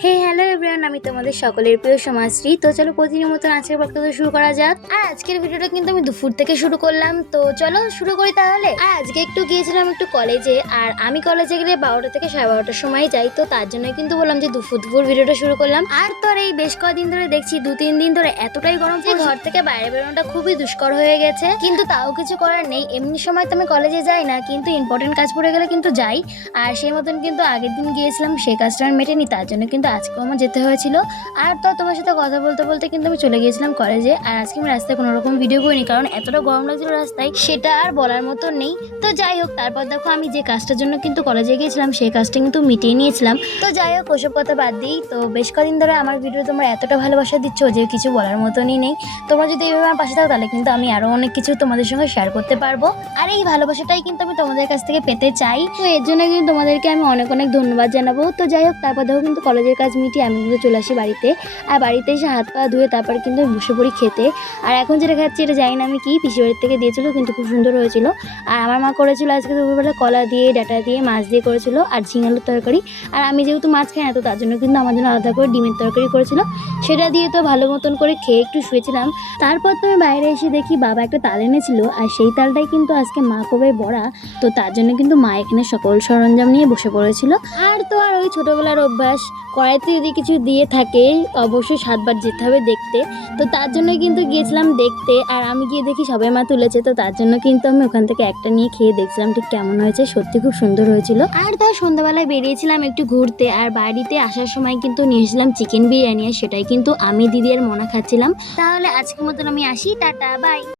Hello everyone, আমি তোমাদের সকলের প্রিয় সমাজশ্রী। তো চলো প্রতিদিনের মতন আজকের ব্লগটা শুরু করা যাক। আর আজকের ভিডিওটা কিন্তু আমি দুপুর থেকে শুরু করলাম, তো চলো শুরু করি তাহলে। আর আজকে একটু গিয়েছিলাম একটু কলেজে, আর আমি কলেজে গেলে 12টা থেকে 12:30টার সময় যাই, তো তার জন্য কিন্তু বললাম যে দুপুর ভিডিওটা শুরু করলাম। আর তোর এই বেশ কয়েকদিন ধরে দেখছি 2-3 দিন ধরে এতটাই গরম যে ঘর থেকে বাইরে বেরোনোটা খুবই দুষ্কর হয়ে গেছে, কিন্তু তাও কিছু করার নেই। এমনি সময় তো আমি কলেজে যাই না, কিন্তু ইম্পর্টেন্ট কাজ পড়ে গেলে কিন্তু যাই। আর সেই মতন কিন্তু আগের দিন গিয়েছিলাম, সেই কাজটা আমি মেটেনি, তার জন্য কিন্তু আজকেও আমার যেতে হয়েছিল। আর তো তোমার সাথে কথা বলতে বলতে কিন্তু আমি চলে গিয়েছিলাম কলেজে। আর আজকে আমি রাস্তায় কোনো রকম ভিডিও করিনি, কারণ এতটা গরম লাগছিল রাস্তায়, সেটা আর বলার মতো নেই। তো যাই হোক, তারপর দেখো আমি যে কাজটার জন্য কিন্তু কলেজে গিয়েছিলাম সেই কাজটা কিন্তু মিটিয়ে নিয়েছিলাম। তো যাই হোক, ওসব কথা বাদ দিই। তো বেশ কদিন ধরে আমার ভিডিও তোমরা এতটা ভালোবাসা দিচ্ছ যে কিছু বলার মতনই নেই। তোমরা যদি এইভাবে আমার পাশে থাকো তাহলে কিন্তু আমি আরো অনেক কিছু তোমাদের সঙ্গে শেয়ার করতে পারবো। আর এই ভালোবাসাটাই কিন্তু আমি তোমাদের কাছ থেকে পেতে চাই। তো এর জন্য কিন্তু তোমাদেরকে আমি অনেক অনেক ধন্যবাদ জানাবো। তো যাই হোক, তারপর দেখো কিন্তু কলেজের কাজ মিটিয়ে আমি কিন্তু চলে আসি বাড়িতে। আর বাড়িতে এসে হাত পা ধুয়ে তারপর কিন্তু বসে পড়ি খেতে। আর এখন যেটা খাচ্ছি এটা জানি না আমি কি, পিসি বাড়ির থেকে দিয়েছিল, কিন্তু খুব সুন্দর হয়েছিল। আর আমার মা করেছিল আজকে দুপুরবেলা কলা দিয়ে, ডাটা দিয়ে, মাছ দিয়ে করেছিল, আর ঝিঙালুর তরকারি। আর আমি যেহেতু মাছ খাই না, তো তার জন্য কিন্তু আমার জন্য আলাদা করে ডিমের তরকারি করেছিল। সেটা দিয়ে তো ভালো মতন করে খেয়ে একটু শুয়েছিলাম। তারপর তো আমি বাইরে এসে দেখি বাবা একটা তাল এনেছিল, আর সেই তালটাই কিন্তু আজকে মা করবে বড়া। তো তার জন্য কিন্তু মা এখানে সকল সরঞ্জাম নিয়ে বসে পড়েছিল। আর তো আর ওই ছোটোবেলার অভ্যাস, কড়াইতে যদি কিছু দিয়ে থাকে অবশ্যই 7বার যেতে হবে দেখতে। তো তার জন্য কিন্তু গিয়েছিলাম দেখতে, আর আমি গিয়ে দেখি সবাই মা তুলেছে, তো তার জন্য কিন্তু আমি ওখান থেকে একটা নিয়ে খেয়ে দেখছিলাম ঠিক কেমন হয়েছে। সত্যি খুব সুন্দর হয়েছিল। আর তো সন্ধ্যাবেলায় বেরিয়েছিলাম একটু ঘুরতে, আর বাড়িতে আসার সময় কিন্তু নিয়েছিলাম চিকেন বিরিয়ানি, আর সেটাই কিন্তু আমি, দিদি আর মোনা খাচ্ছিলাম। তাহলে আজকের মতন আমি আসি, টাটা বাই।